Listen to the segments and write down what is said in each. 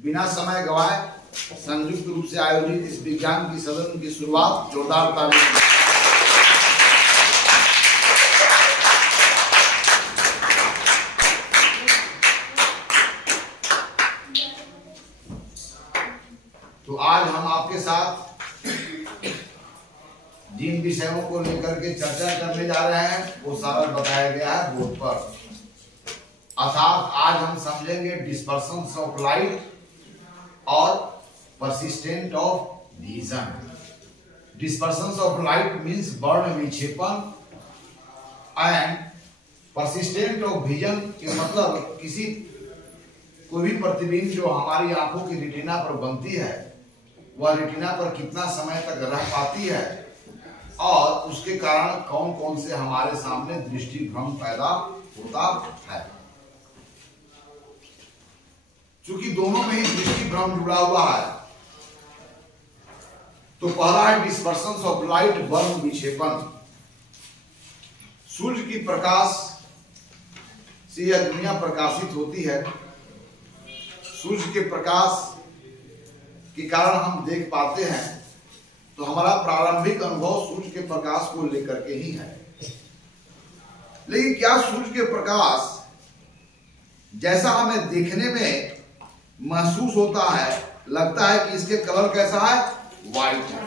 बिना समय गवाए संयुक्त रूप से आयोजित इस विज्ञान की सदन की शुरुआत जोरदार तालियों। तो आज हम आपके साथ जिन विषयों को लेकर के चर्चा करने जा रहे हैं वो सारा बताया गया है बोर्ड पर। अर्थात आज हम समझेंगे डिस्पर्शन ऑफ लाइट और persistent of vision. Dispersion of light means वर्ण विक्षेपण एंड परसिस्टेंट ऑफ विजन के मतलब किसी कोई भी प्रतिबिंब जो हमारी आंखों की रेटिना पर बनती है वह रेटिना पर कितना समय तक रह पाती है और उसके कारण कौन कौन से हमारे सामने दृष्टि भ्रम पैदा होता है। क्योंकि दोनों में ही दृष्टि भ्रम जुड़ा हुआ है। तो पहला है डिस्पर्शन ऑफ लाइट, वर्ण विक्षेपण। सूर्य की प्रकाश से यह दुनिया प्रकाशित होती है। सूर्य के प्रकाश के कारण हम देख पाते हैं। तो हमारा प्रारंभिक अनुभव सूर्य के प्रकाश को लेकर के ही है। लेकिन क्या सूर्य के प्रकाश जैसा हमें देखने में महसूस होता है, लगता है कि इसके कलर कैसा है, व्हाइट है।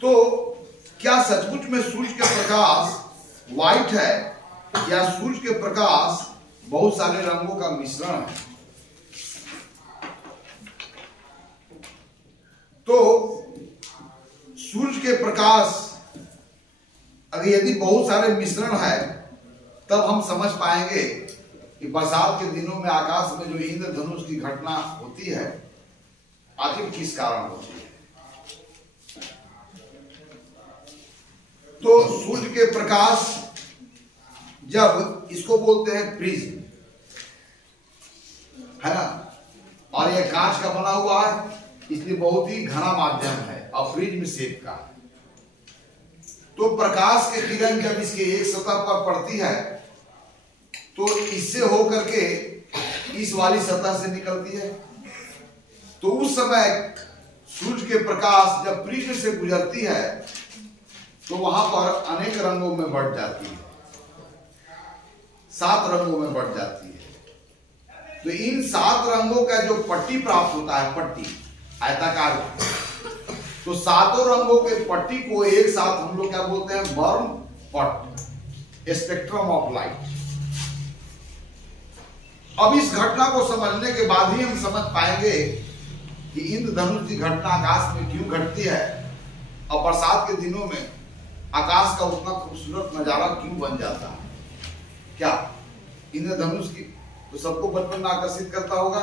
तो क्या सचमुच में सूर्य के प्रकाश व्हाइट है या सूर्य के प्रकाश बहुत सारे रंगों का मिश्रण है? तो सूर्य के प्रकाश अगर यदि बहुत सारे मिश्रण है तब हम समझ पाएंगे कि बरसात के दिनों में आकाश में जो इंद्रधनुष की घटना होती है आखिर किस कारण होती है। तो सूर्य के प्रकाश जब इसको बोलते हैं प्रिज्म, है ना, और यह कांच का बना हुआ है इसलिए बहुत ही घना माध्यम है और प्रिज्म शेप का। तो प्रकाश के किरण जब इसके एक सतह पर पड़ती है तो इससे होकर के इस वाली सतह से निकलती है। तो उस समय सूर्य के प्रकाश जब प्रिज्म से गुजरती है तो वहां पर अनेक रंगों में बढ़ जाती है, 7 रंगों में बढ़ जाती है। तो इन 7 रंगों का जो पट्टी प्राप्त होता है, पट्टी आयताकार, तो 7 रंगों के पट्टी को एक साथ हम लोग क्या बोलते हैं, वर्ण पट, स्पेक्ट्रम ऑफ लाइट। अब इस घटना को समझने के बाद ही हम समझ पाएंगे कि इंद्रधनुष की घटना आकाश में क्यों घटती है और बरसात के दिनों में आकाश का उतना खूबसूरत नजारा क्यों बन जाता है। क्या इंद्रधनुष की तो सबको बचपन में आकर्षित करता होगा।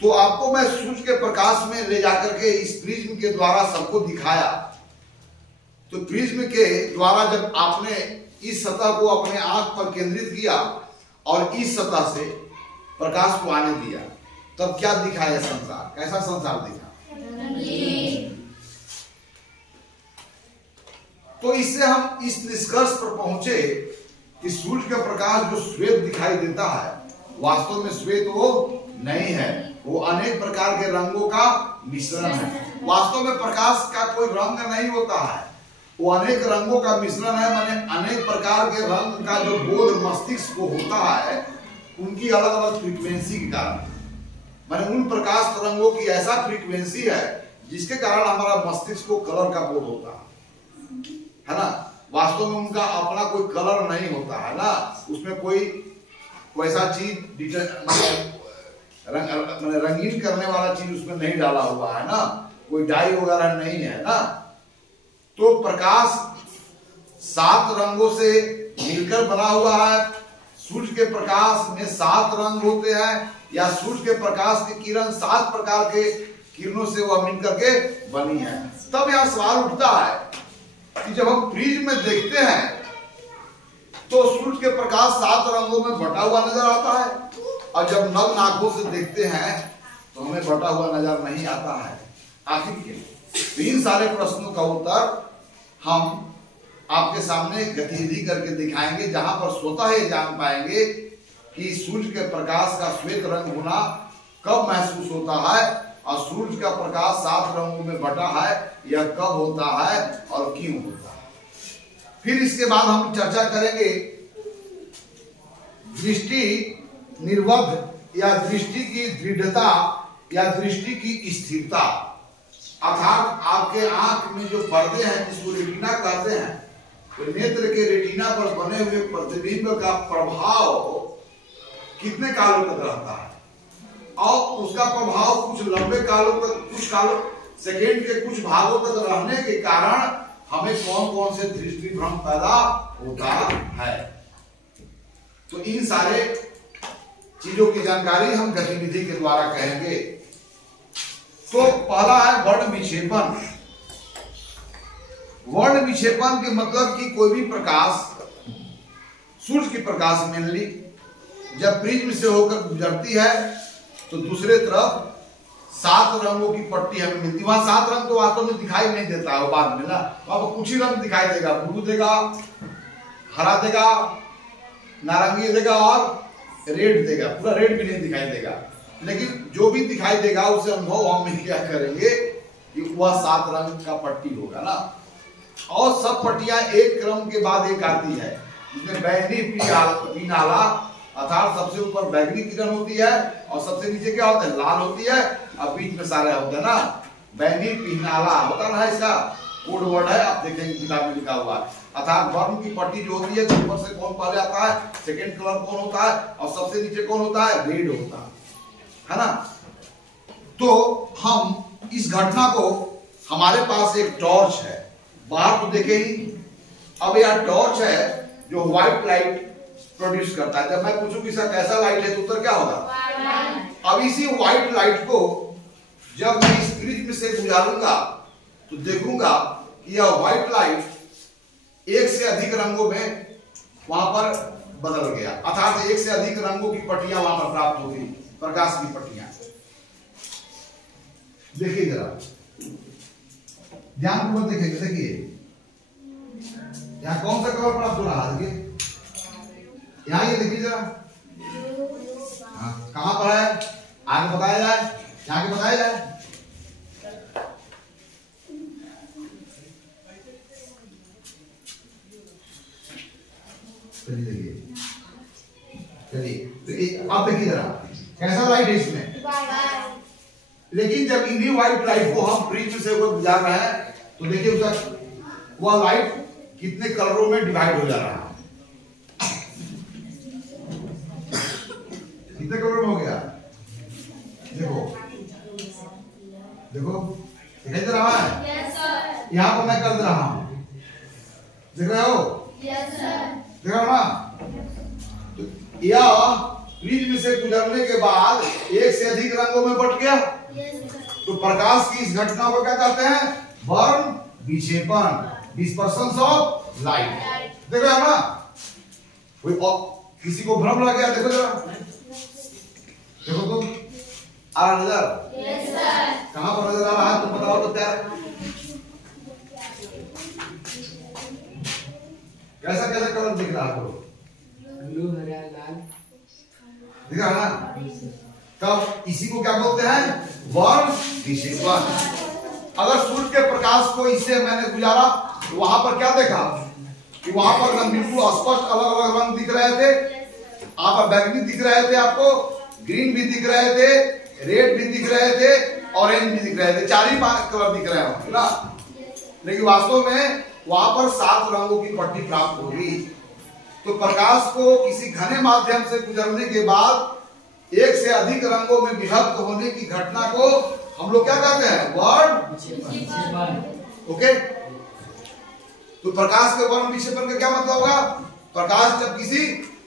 तो आपको मैं सूर्य के प्रकाश में ले जाकर के इस प्रिज्म के द्वारा सबको दिखाया। तो प्रिज्म के द्वारा जब आपने इस सतह को अपने आंख पर केंद्रित किया और इस सतह से प्रकाश को आने दिया तब क्या दिखा है संसार, कैसा संसार दिखा। तो इससे हम इस निष्कर्ष पर पहुंचे कि सूर्य का प्रकाश जो श्वेत दिखाई देता है वास्तव में श्वेत वो नहीं है, वो अनेक प्रकार के रंगों का मिश्रण है। वास्तव में प्रकाश का कोई रंग नहीं होता है, वो अनेक रंगों का मिश्रण है। माने अनेक प्रकार के रंग का जो बोध मस्तिष्क को होता है उनकी अलग अलग फ्रीक्वेंसी के कारण, माने उन प्रकाश तरंगों की ऐसा फ्रीक्वेंसी है जिसके कारण हमारा मस्तिष्क को कलर का बोध होता है ना। वास्तव में उनका अपना कोई कलर नहीं होता है ना, उसमें कोई वैसा चीज रंगीन करने वाला चीज उसमें नहीं डाला हुआ है ना, कोई डाई वगैरह नहीं है ना। तो प्रकाश 7 रंगों से मिलकर बना हुआ है। सूर्य के प्रकाश में 7 रंग होते हैं या सूर्य के प्रकाश की किरण 7 प्रकार के किरणों से वह मिलकर के बनी है। तब यह सवाल उठता है कि जब हम प्रिज्म में देखते हैं तो सूर्य के प्रकाश 7 रंगों में बटा हुआ नजर आता है और जब नग्न आंखों से देखते हैं तो हमें बटा हुआ नजर नहीं आता है। आखिर क्यों? इन सारे प्रश्नों का उत्तर हम आपके सामने गतिविधि करके दिखाएंगे, जहां पर स्वतः ही जान पाएंगे कि सूर्य के प्रकाश का श्वेत रंग होना कब महसूस होता है और सूर्य का प्रकाश 7 रंगों में बटा है यह कब होता है और क्यों होता है। फिर इसके बाद हम चर्चा करेंगे दृष्टि निर्बद्ध या दृष्टि की दृढ़ता या दृष्टि की स्थिरता, अर्थात आपके आंख में जो पर्दे हैं जिसको रेटिना कहते हैं, तो नेत्र के रेटिना पर बने हुए प्रतिबिंब का प्रभाव कितने कालों तक रहता है और उसका प्रभाव कुछ लंबे कालों तक, कुछ कालों सेकेंड के कुछ भागों तक रहने के कारण हमें कौन कौन से दृष्टि भ्रम पैदा होता है। तो इन सारे चीजों की जानकारी हम गतिविधि के द्वारा कहेंगे। तो पहला है वर्ण विक्षेपण। वर्ण विक्षेपण के मतलब कि कोई भी प्रकाश, सूर्य की प्रकाश मेनली जब प्रिज्म से होकर गुजरती है तो दूसरे तरफ 7 रंगों की पट्टी हमें मिलती है। वहां 7 रंग तो वास्तव में दिखाई नहीं देता है बाद में ना, वहां कुछ ही रंग दिखाई देगा, ब्लू देगा, हरा देगा, नारंगी देगा और रेड देगा, पूरा रेड भी नहीं दिखाई देगा, लेकिन जो भी दिखाई देगा उसे अनुभव हम क्या करेंगे कि वह 7 रंग का पट्टी होगा ना। और सब पट्टियां एक क्रम के बाद एक आती है, जिसमें बैगनी पीनाला अर्थात सबसे ऊपर बैगनी किरण होती है और सबसे नीचे क्या होता है, लाल होती है और बीच में सारे होते हैं ना बैगनी पीनाला होता ना, इसका कोड वर्ड है, आप देखेंगे किताब में लिखा हुआ है। अर्थात वर्ण की पट्टी जो होती है ऊपर से कौन पहले आता है, सेकंड कलर कौन होता है और सबसे नीचे कौन होता है, रेड होता है ना। तो हम इस घटना को, हमारे पास एक टॉर्च है, बाहर तो देखे ही, अब यह टॉर्च है जो व्हाइट लाइट प्रोड्यूस करता है। जब मैं पूछूं कि सर कैसा लाइट है तो उत्तर क्या होगा। अब इसी व्हाइट लाइट को जब मैं इस प्रिज्म से गुजारूंगा तो देखूंगा कि यह व्हाइट लाइट एक से अधिक रंगों में वहां पर बदल गया, अर्थात एक से अधिक रंगों की पट्टियां वहां पर प्राप्त होगी, प्रकाश की पट्टियां। देखिए जरा ध्यानपूर्वक देखिए, देखिए यहां कौन सा कलर प्राप्त हो रहा है, देखिए यहाँ ये देखिए जरा, कहां पर है, आगे बताया जाए, यहाँ के बताया जाए। चलिए देखिए, चलिए अब देखिए जरा कैसा लाइट है इसमें। लेकिन जब इन्हीं व्हाइट लाइट को हम प्रिज्म से गुजार रहे हैं तो देखिए उसका वह लाइट कितने कलरों में डिवाइड हो जा रहा है, कितने कलर में हो गया, देखो देखो दिखाई दे रहा है। yes, यहाँ पर मैं कर दे रहा हूं, देख रहे हो, yes, देख रहे हो ना। तो यह प्रिज्म से गुजरने के बाद एक से अधिक रंगों में बट गया, yes, तो प्रकाश की इस घटना को क्या कहते हैं, वर्ण विक्षेपण, डिस्पर्शन ऑफ लाइट। देख रहे हो ना, कोई किसी को भ्रम लग गया, देखो जरा, देखो तुम आ रहा नजर, yes, कहां पर नजर आ रहा है तुम बताओ तो प्यार, कैसा कैसा कलर दिख रहा है, ब्लू, हरा, लाल दिख रहा है ना। तब इसी को क्या बोलते हैं, वर्ण विक्षेपण। अगर सूर्य के प्रकाश को इससे मैंने गुजारा तो वहां पर क्या देखा कि वहां पर रंग बिल्कुल स्पष्ट अलग अलग रंग दिख रहे थे, आप बैगनी दिख रहे थे, आपको ग्रीन भी दिख रहे थे, रेड भी दिख रहे थे, ऑरेंज भी दिख रहे थे, 4 ही कलर दिख रहे होंगे ना। लेकिन वास्तव में वहां पर 7 रंगों की पट्टी प्राप्त होगी। तो प्रकाश को किसी घने माध्यम से गुजरने के बाद एक से अधिक रंगों में विभक्त होने की घटना को हम लोग क्या कहते हैं, वर्ण। ओके, तो प्रकाश के वर्ण विक्षेपण का क्या मतलब होगा, प्रकाश जब किसी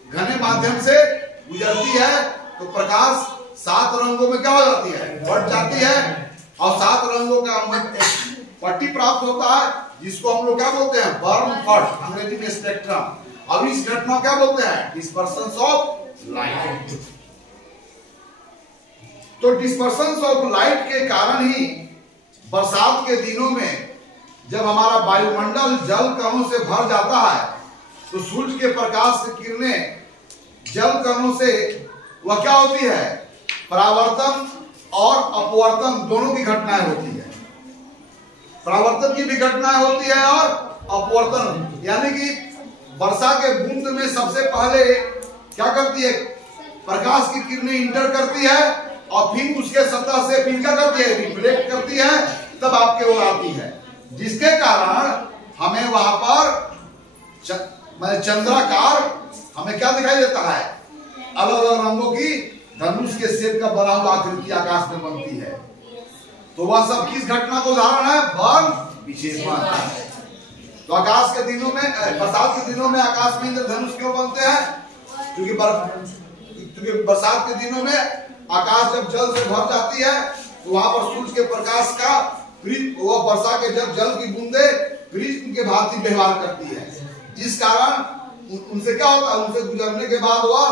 घने माध्यम से गुजरती है तो प्रकाश 7 रंगों में क्या हो जाती है, बढ़ जाती है और 7 रंगों का पट्टी प्राप्त होता है, जिसको हम लोग क्या बोलते हैं, वर्णपट, अंग्रेजी में स्पेक्ट्रम। अब इस घटना क्या बोलते हैं, डिस्पर्शन ऑफ लाइट। तो डिस्पर्शन ऑफ लाइट के कारण ही बरसात के दिनों में जब हमारा वायुमंडल जल कणों से भर जाता है तो सूर्य के प्रकाश की किरणें जल कणों से वह क्या होती है, परावर्तन और अपवर्तन दोनों की घटनाएं होती है। परावर्तन की भी घटनाएं होती है और अपवर्तन, यानी कि वर्षा के बूंद में सबसे पहले क्या करती है, प्रकाश की किरणें इंटर करती है और फिर उसके सतह से फिर क्या करती है, रिफ्लेक्ट करती है, तब आपके ओर आती है, जिसके कारण हमें वहां पर चंद्राकार हमें क्या दिखाई देता है, अलग अलग रंगों की धनुष के शेप का बना हुआ आकृति आकाश में बनती है। तो वह सब किस घटना को उदाहरण है, वर्ण विक्षेपण। तो आकाश के दिनों में, बरसात के दिनों में आकाश में इंद्रधनुष क्यों बनते हैं, क्योंकि बरसात के दिनों में आकाश जब जल से भर जाती है तो वहां पर सूर्य के प्रकाश का वह वर्षा के जब जल की बूंदे प्रिज्म के भांति व्यवहार करती है, जिस कारण उनसे क्या होता है, उनसे गुजरने के बाद वह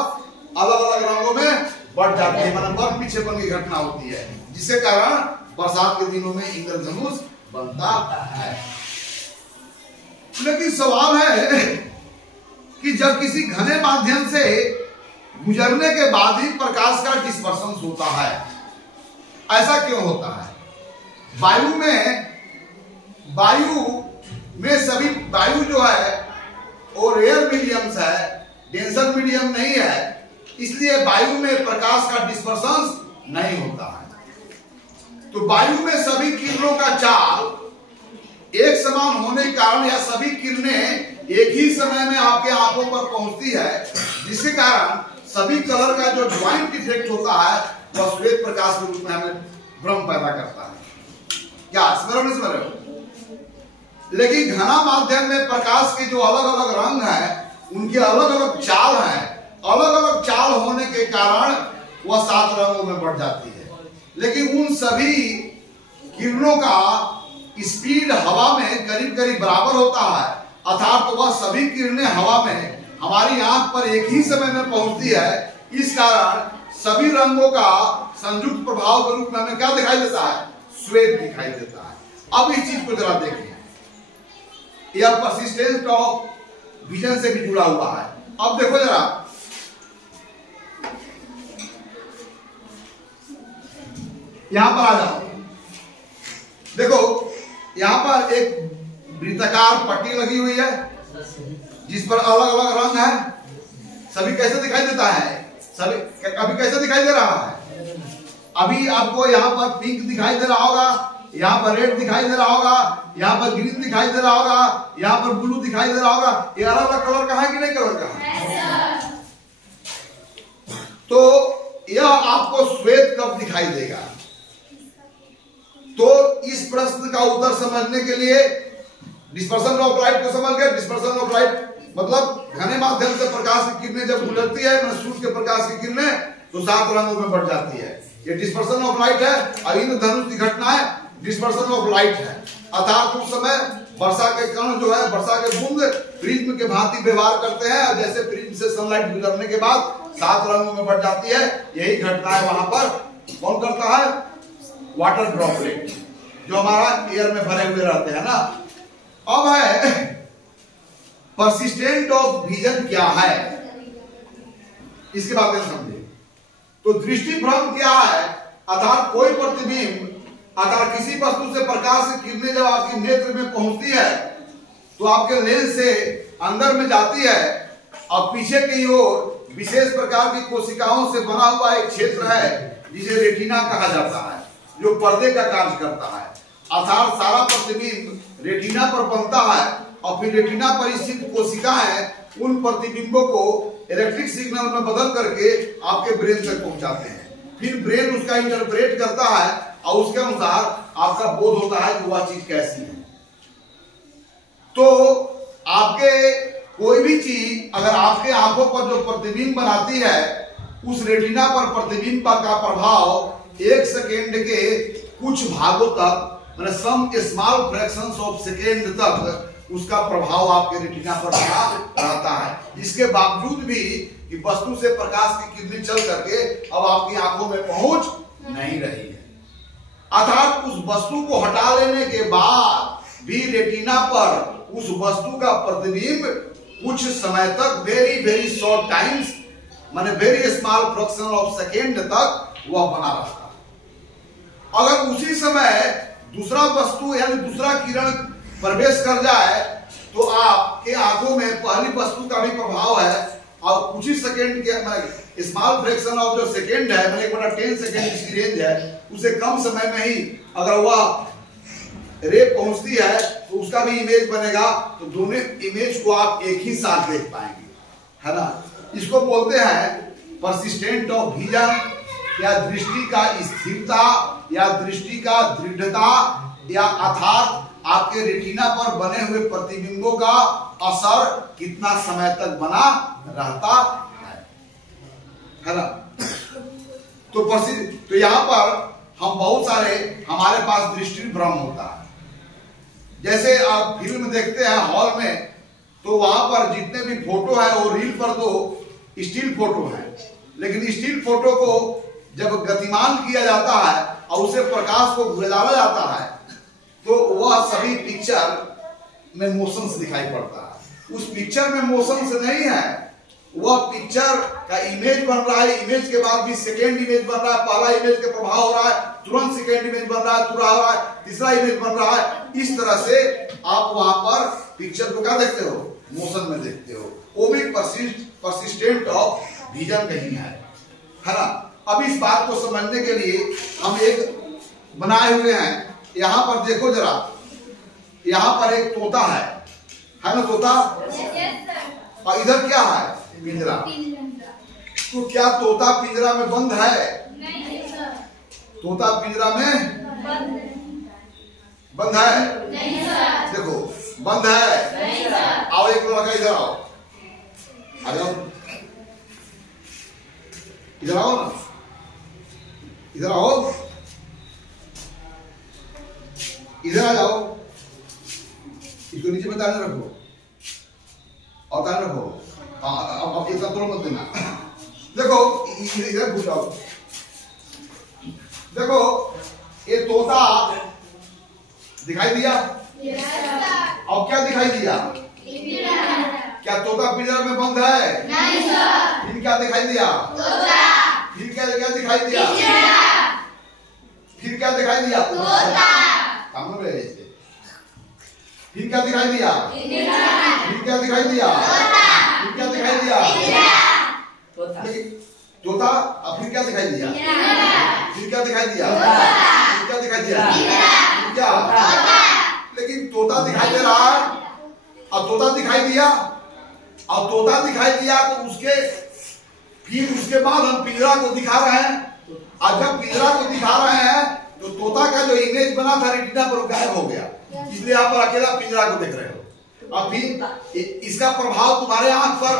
अलग अलग रंगों में बढ़ जाती है, मतलब वर्ण विक्षेपण की घटना होती है, जिसके कारण बरसात के दिनों में इंद्रधनुष बनता है। लेकिन सवाल है कि जब किसी घने माध्यम से गुजरने के बाद ही प्रकाश का डिस्पर्शन होता है, ऐसा क्यों होता है? वायु में सभी वायु जो है वो रेयर मीडियम्स है, डेंसर मीडियम नहीं है, इसलिए वायु में प्रकाश का डिस्पर्शन नहीं होता है। तो वायु में सभी किरणों का चाल एक समान होने के कारण या सभी किरणें एक ही समय में आपके आंखों पर पहुंचती है, जिसके कारण सभी कलर का जो ज्वाइंट इफेक्ट होता है वह श्वेत प्रकाश के रूप में हमें भ्रम पैदा करता है। क्या समझ रहे हो? लेकिन घना माध्यम में प्रकाश के जो अलग अलग रंग हैं उनके अलग अलग चाल हैं, अलग अलग चाल होने के कारण वह 7 रंगों में बढ़ जाती है। लेकिन उन सभी किरणों का स्पीड हवा में करीब करीब बराबर होता है, अर्थात तो वह सभी किरणें हवा में हमारी आंख पर एक ही समय में पहुंचती है। इस कारण सभी रंगों का संयुक्त प्रभाव के रूप में हमें क्या दिखाई देता है, श्वेत दिखाई देता है। अब इस चीज को जरा देखें, यह परसिस्टेंस ऑफ विजन से भी जुड़ा हुआ है। अब देखो जरा, यहां पर आ जाओ, देखो यहां पर एक वृत्ताकार पट्टी लगी हुई है जिस पर अलग अलग रंग है। सभी कैसे दिखाई देता है, सभी अभी कैसे दिखाई दे रहा है? अभी आपको यहाँ पर पिंक दिखाई दे रहा होगा, यहाँ पर रेड दिखाई दे रहा होगा, यहाँ पर ग्रीन दिखाई दे रहा होगा, यहाँ पर ब्लू दिखाई दे रहा होगा। ये अलग अलग कलर का है कि नहीं कलर का है? तो यह आपको श्वेत कब दिखाई देगा? तो इस प्रश्न का उत्तर समझने के लिए डिस्पर्शन ऑफ लाइट को समझ गए। डिस्पर्शन ऑफ लाइट मतलब घने माध्यम से प्रकाश की किरणें जब गुजरती है, सूर्य के प्रकाश की किरणें, तो 7 रंगों में बढ़ जाती है। ये डिस्पर्शन ऑफ लाइट है। और इंद्रधनुष की घटना है, डिस्पर्शन ऑफ लाइट है, अर्थात उस समय वर्षा के कण जो है, वर्षा के बूंद प्रिज्म के भांति व्यवहार करते हैं और जैसे प्रिज्म से सनलाइट गुजरने के बाद 7 रंगों में बढ़ जाती है। यही घटना है वहां पर कौन करता है, वाटर ड्रॉपलेट जो हमारा एयर में भरे हुए रहते हैं ना। अब है परसिस्टेंट ऑफ विजन क्या है, इसके बारे में समझे। तो दृष्टि भ्रम क्या है, अर्थात कोई प्रतिबिंब अगर किसी वस्तु से प्रकाश की किरणें जब आपकी नेत्र में पहुंचती है तो आपके लेंस से अंदर में जाती है और पीछे की ओर विशेष प्रकार की कोशिकाओं से बना हुआ एक क्षेत्र है जिसे रेटिना कहा जाता है, जो पर्दे का कार्य करता है। अर्थात सारा प्रतिबिंब रेटिना पर बनता है और फिर रेटिना पर स्थित कोशिकाएं उन प्रतिबिंबों को इलेक्ट्रिक सिग्नल में बदल करके आपके ब्रेन तक पहुंचाते हैं। फिर ब्रेन उसका इंटरप्रेट करता है और उसके अनुसार आपका बोध होता है कि वह चीज कैसी है। तो आपके कोई भी चीज अगर आपके आंखों पर जो प्रतिबिंब बनाती है, उस रेटिना पर प्रतिबिंब का प्रभाव 1 सेकेंड के कुछ भागों तक, मतलब some small fractions of second तक उसका प्रभाव आपके रेटिना पर बना रहता है। इसके बावजूद भी कि वस्तु से प्रकाश की किरणें चल करके अब आपकी आंखों में पहुंच नहीं रही है। अर्थात उस वस्तु को हटा लेने के बाद भी रेटिना पर उस वस्तु का प्रतिबिंब कुछ समय तक, वेरी वेरी शॉर्ट टाइम्स, माने very small fraction of second तक वह बना रहता है। अगर उसी समय दूसरा वस्तु यानी दूसरा किरण प्रवेश कर जाए तो आपके आंखों में पहली वस्तु का भी प्रभाव है और कुछ ही सेकेंड के स्मॉल फ्रैक्शन ऑफ जो सेकेंड है, मैंने 1/10 सेकेंड इसकी रेंज है, उसे कम समय में ही अगर वह रे पहुंचती है तो उसका भी इमेज बनेगा, तो दोनों इमेज को आप एक ही साथ देख पाएंगे, है ना। इसको बोलते हैं परसिस्टेंट ऑफ विजन, या दृष्टि का स्थिरता, या दृष्टि का दृढ़ता, या अर्थात आपके रेटिना पर बने हुए प्रतिबिंबों का असर कितना समय तक बना रहता है ना। तो यहाँ पर हम बहुत सारे हमारे पास दृष्टि भ्रम होता है। जैसे आप फिल्म देखते हैं हॉल में, तो वहां पर जितने भी फोटो है वो रील पर तो स्टिल फोटो है, लेकिन स्टिल फोटो को जब गतिमान किया जाता है और उसे प्रकाश को गुजारा जाता है तो वह सभी पिक्चर में मोशंस दिखाई पड़ता है। उस पिक्चर में मोशंस नहीं है, वह पिक्चर का इमेज बन रहा है, इमेज के बाद भी सेकेंड इमेज बन रहा है, पहला इमेज का प्रभाव हो रहा है, तुरंत सेकेंड इमेज बन रहा है, तुरंत हो रहा है, तीसरा इमेज बन रहा है। इस तरह से आप वहां पर पिक्चर को क्या देखते हो, मोशन में देखते हो। वो भी परसिस्टेंट ऑफ विजन कहीं है ना। अब इस बात को समझने के लिए हम एक बनाए हुए हैं, यहां पर देखो जरा, यहां पर एक तोता है ना, तोता, और इधर क्या है, पिंजरा। तो क्या तोता पिंजरा में बंद है? नहीं सर। तोता पिंजरा में बंद है? नहीं सर। देखो बंद है। नहीं सर। आओ एक लड़का इधर आओ, आ जाओ, इधर आओ ना, इधर आओ, इधर आ जाओ, इसको नीचे में ताने रखो और ताने रखो, अब इतना तोड़ मत देना। देखो इधर घुस जाओ, देखो ये तोता दिखाई दिया, अब क्या दिखाई दिया? क्या तोता पिंजरा में बंद है? नहीं सर। फिर क्या दिखाई दिया? तोता। फिर क्या दिखाई दिया? फिर क्या दिखाई दिया? तोता। फिर क्या दिखाई दिया? फिर क्या दिखाई दिया? फिर क्या दिखाई दिया? तोता। अब फिर क्या दिखाई दिया? फिर क्या दिखाई दिया? फिर क्या दिखाई दिया? क्या? लेकिन तोता दिखाई दे रहा है, और तोता दिखाई दिया, और तोता दिखाई दिया तो फिर उसके बाद हम पिंजरा को दिखा रहे हैं, और जब पिंजरा को दिखा रहे हैं तो तोता का जो इमेज बना था रेटिना पर गायब हो गया, इसलिए आप पर अकेला पिंजरा को देख रहे हो। और फिर इसका प्रभाव तुम्हारे आंख पर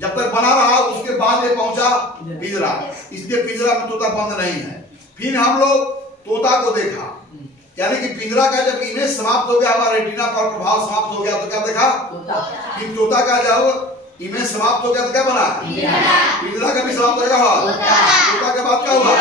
जब तक बना रहा उसके बाद ये पहुंचा पिंजरा, इसलिए पिंजरा में तोता बंद नहीं है। फिर हम लोग तोता को देखा, यानी कि पिंजरा का जब इमेज समाप्त हो गया, हमारा रेटिना पर प्रभाव समाप्त हो गया, तो क्या देखा? फिर तोता का जब इमेज समाप्त हो गया तो क्या बना? पिंजरा का भी समाप्त हो गया, तोता के बाद क्या हुआ?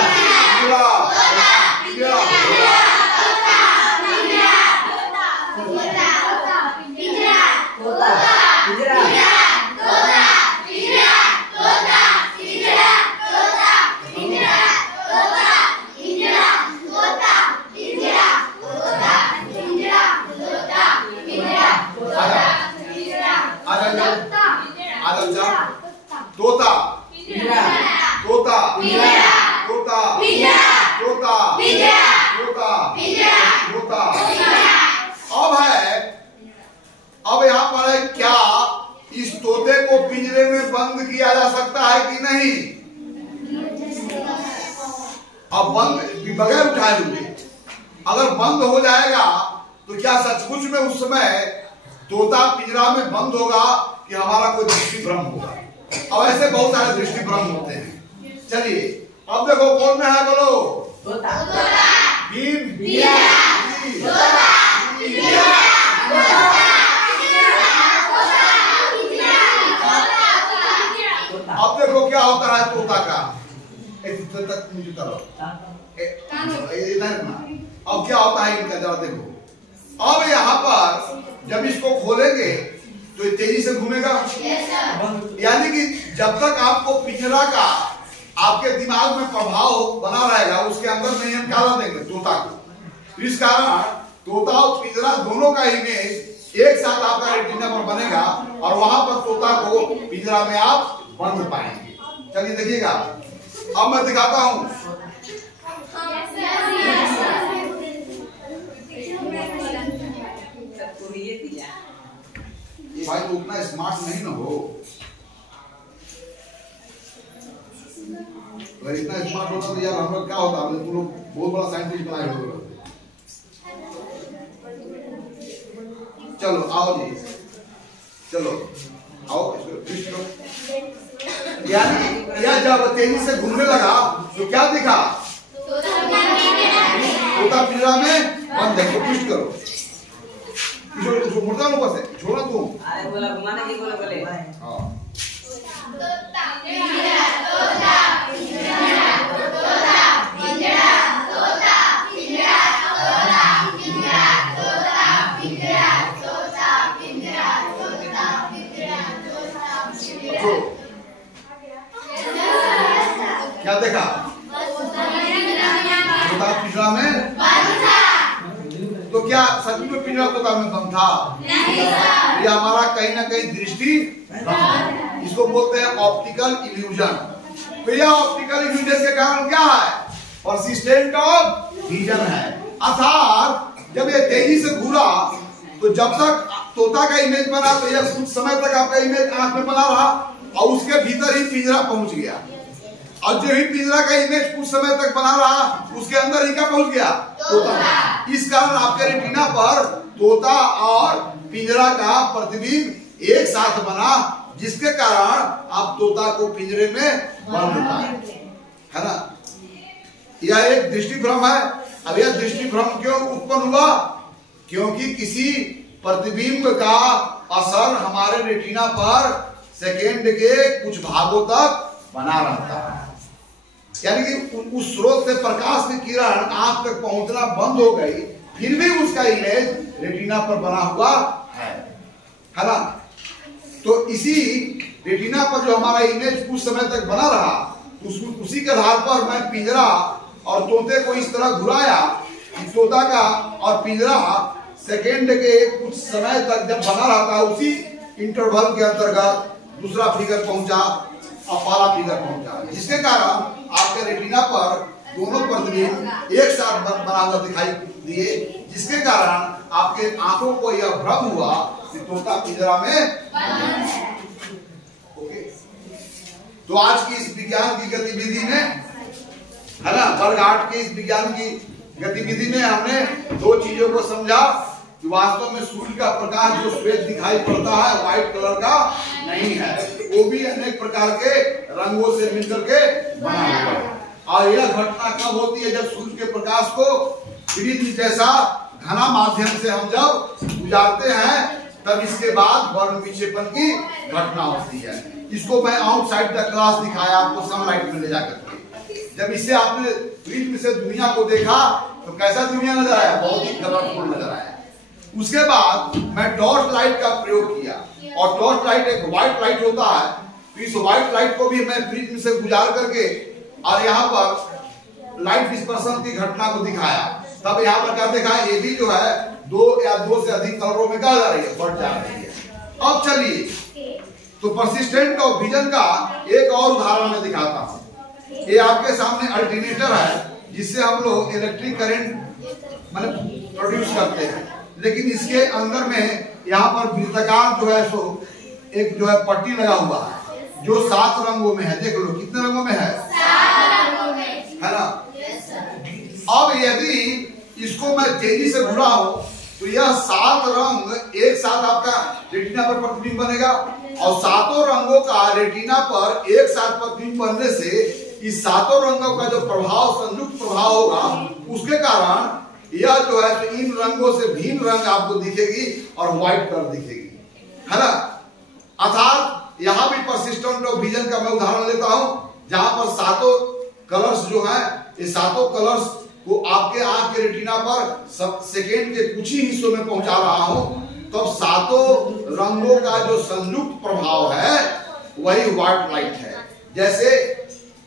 तोता, तोता, तोता, तोता, तोता। अब यहाँ पर है, क्या इस तोते को पिंजरे में बंद किया जा सकता है कि नहीं? अब बंद बगैर उठाए हुए अगर बंद हो जाएगा तो क्या सचमुच में उस समय तोता पिंजरा में बंद होगा कि हमारा कोई दृष्टि भ्रम होगा? अब ऐसे बहुत सारे दृष्टि भ्रम होते हैं। चलिए अब देखो कौन में है, बोलो। अब देखो क्या होता है तोता का, अब क्या होता है इनका, जरा देखो अब यहाँ पर जब इसको खोलेंगे तो ये तेजी से घूमेगा। यानी कि जब तक आपको पिंजरा का आपके दिमाग में प्रभाव बना रहेगा, उसके अंदर में हम क्या देंगे, तोता को। इस कारण तोता और पिंजरा दोनों का इमेज एक साथ आपका रेटिना पर बनेगा और वहां पर तोता को पिंजरा में आप बंद पाएंगे। चलिए देखिएगा, अब मैं दिखाता हूं। ये भाई तो उतना स्मार्ट नहीं ना हो, अगर इतना स्मार्ट होता तो यार हम लोग क्या होता, तुम लोग बहुत बड़ा साइंटिस्ट बनाए हो। चलो आओ जी, चलो आओ, यानी यह जब तेजी से घूमने लगा तो क्या दिखा, तोता पिंजरा में बंद है। ट्विस्ट करो, जो मुर्दा ऊपर से छोड़ो तुम। अरे बोला घुमाने की बोले। हाँ तोता पिंजरा, तोता पिंजरा, तोता पिंजरा, तोता पिंजरा, तोता पिंजरा, तोता पिंजरा, तोता पिंजरा, तोता पिंजरा, तोता पिंजरा। क्या देखा, तोता पिंजरा में बंद था। तो क्या सच में पिंजरा तोता में बंद था? नहीं सर। ये हमारा कहीं ना कहीं दृष्टि भ्रम, इसको बोलते हैं ऑप्टिकल इल्यूजन। तो यह ऑप्टिकल इल्यूजन के कारण क्या है, परसिस्टेंट ऑफ विजन है। अर्थात जब ये तेजी से घूरा तो जब तक तोता का इमेज बना तो यह कुछ समय तक आपका इमेज आंख में बना रहा और उसके भीतर ही पिंजरा पहुंच गया। और जो ही पिंजरा का इमेज कुछ समय तक बना रहा उसके अंदर ही क्या पहुंच गया, तोता। इस कारण आपके रेटिना पर तोता और पिंजरा का प्रतिबिंब एक साथ बना, जिसके कारण आप तोता को पिंजरे में बंद पाए, है ना। यह एक दृष्टि भ्रम है। अब यह दृष्टि भ्रम क्यों उत्पन्न हुआ, क्योंकि किसी प्रतिबिंब का असर हमारे रेटिना पर सेकेंड के कुछ भागों तक बना रहता है। यानी कि उस स्रोत से प्रकाश की किरण आंख तक पहुंचना बंद हो गई, फिर भी उसका इमेज रेटिना पर बना हुआ है ना। तो इसी रेटिना पर जो हमारा इमेज कुछ समय तक बना रहा, उसी के आधार पर मैं पिंजरा और तोते को इस तरह घुराया, तोता का और पिंजरा सेकेंड के कुछ समय तक जब बना रहा था, उसी इंटरवल के अंतर्गत दूसरा फिगर पहुंचा और पहला फिगर पहुंचा, जिसके कारण आपके रेटिना पर दोनों प्रतिबिंब एक साथ बना हुआ दिखाई दिए, जिसके कारण आपके आंखों को यह भ्रम हुआ कि तोता पिंजरा में ओके। तो आज की इस विज्ञान की गतिविधि में, है ना, वर्ग 8 के इस विज्ञान की गतिविधि में हमने दो चीजों को समझा कि वास्तव में सूर्य का प्रकाश जो श्वेत दिखाई पड़ता है व्हाइट कलर का नहीं है, वो भी अनेक प्रकार के रंगों से मिलकर के बना हुआ है। और यह घटना कब होती है, जब सूर्य के प्रकाश को प्रिज्म जैसा घना माध्यम से हम जब गुजारते हैं, तब इसके बाद वर्ण विक्षेपण की घटना होती है। इसको मैं आउटसाइड द क्लास दिखाया आपको सनलाइट में ले जाकर के। जब इससे आपने प्रिज्म से दुनिया को देखा तो कैसा दुनिया नजर आया, बहुत ही कलरफुल नजर आया। उसके बाद मैं टॉर्च लाइट का प्रयोग किया, और टॉर्च लाइट एक व्हाइट लाइट होता है, तो इस व्हाइट लाइट को भी मैं प्रिज्म से गुजार करके और यहाँ पर लाइट डिस्पर्सन की घटना को दिखाया। तब यहाँ पर क्या देखा, ये भी जो है 2 या 2 से अधिक कलरों में क्या जा रही है, बढ़ जा रही है। अब चलिए, तो परसिस्टेंट ऑफ विजन का एक और उदाहरण मैं दिखाता हूँ। ये आपके सामने अल्टरनेटर है, जिससे हम लोग इलेक्ट्रिक करंट मतलब प्रोड्यूस करते हैं, लेकिन इसके अंदर में यहाँ पर वृत्ताकार जो है सो एक जो है पट्टी लगा हुआ है, जो 7 रंगों में है। देख लो कितने रंगों में है, 7 रंगों में, है ना। अब यदि इसको मैं तेजी से घुराऊं तो यह 7 रंग एक साथ आपका रेटिना पर प्रतिबिंब बनेगा, और 7 रंगों का रेटिना पर एक साथ प्रतिबिंब बनने से इस 7 रंगों का जो प्रभाव, संयुक्त प्रभाव होगा, उसके कारण यह जो है तो इन रंगों से भिन्न रंग आपको दिखेगी और व्हाइट कलर दिखेगी, है ना। अर्थात यहाँ भी परसिस्टेंट ऑफ विजन का मैं उदाहरण लेता हूँ, जहां पर 7 कलर्स जो है, ये 7 कलर्स को आपके आंख के रेटिना पर सेकेंड के कुछ ही हिस्सों में पहुंचा रहा हूं, तो सातों रंगों का जो संयुक्त प्रभाव है वही व्हाइट लाइट है। जैसे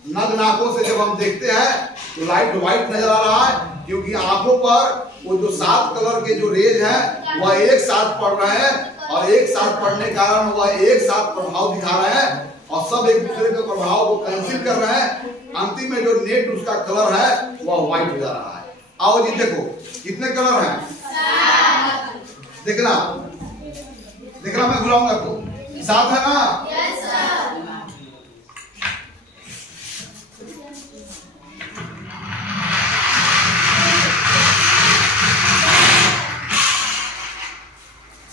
नग्न आंखों से जब हम देखते हैं तो लाइट व्हाइट नजर आ रहा है, क्योंकि आंखों पर वो जो 7 कलर के जो रेज हैं वह एक साथ पड़ रहे हैं, और एक साथ पड़ने के कारण वह एक साथ प्रभाव दिखा रहे हैं और सब एक दूसरे के प्रभाव को कैंसिल कर रहे हैं। अंतिम में जो नेट उसका कलर है वह व्हाइट हो जा रहा है। आओ जी देखो कितने कलर हैं, देखना देखना, मैं बुलाऊंगा आपको, 7 है ना? Yes sir.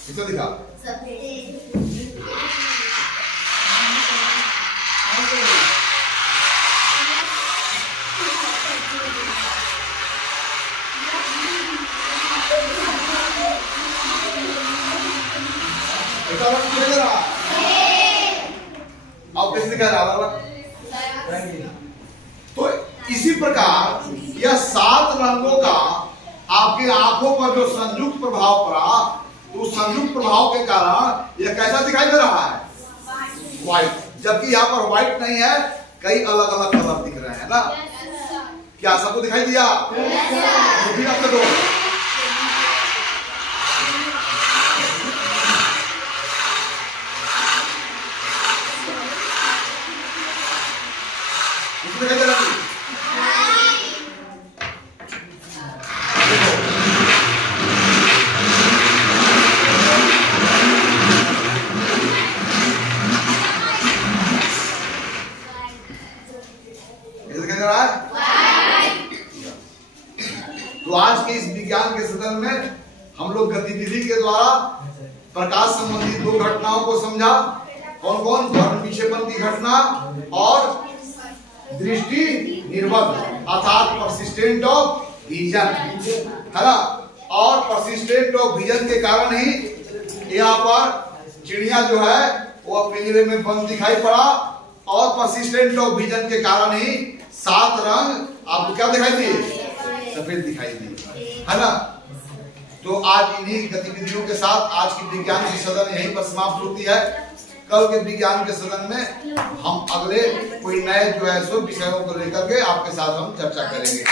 कितना दिखा? अब कैसे दिखा जा रहा है? तो इसी प्रकार यह 7 रंगों का आपके आंखों पर जो संयुक्त प्रभाव पड़ा, तो उस संयुक्त प्रभाव के कारण यह कैसा दिखाई दे रहा है? व्हाइट। जबकि यहाँ पर व्हाइट नहीं है, कई अलग अलग कलर दिख रहे हैं ना। क्या सबको दिखाई दिया? दिखाई दे रहा है? तो आज के इस विज्ञान के सदन में हम लोग गतिविधि के द्वारा प्रकाश संबंधी 2 घटनाओं को समझा। कौन कौन? धर्म विक्षेपण की घटना और दृष्टि निर्बंध अर्थात परसिस्टेंट ऑफ विजन, है ना। और परसिस्टेंट ऑफ विजन के कारण ही यहाँ पर चिड़िया जो है वो पिंजरे में बंद दिखाई पड़ा, और परसिस्टेंट ऑफ विजन के कारण ही 7 रंग आपको क्या दिखाई दिए? सफेद दिखाई दिए, है ना। तो आज इन्हीं गतिविधियों के साथ आज की विज्ञान की सदन यहीं पर समाप्त होती है। कल के विज्ञान के सदन में हम अगले कोई नए जो है सो विषयों को लेकर के आपके साथ हम चर्चा करेंगे।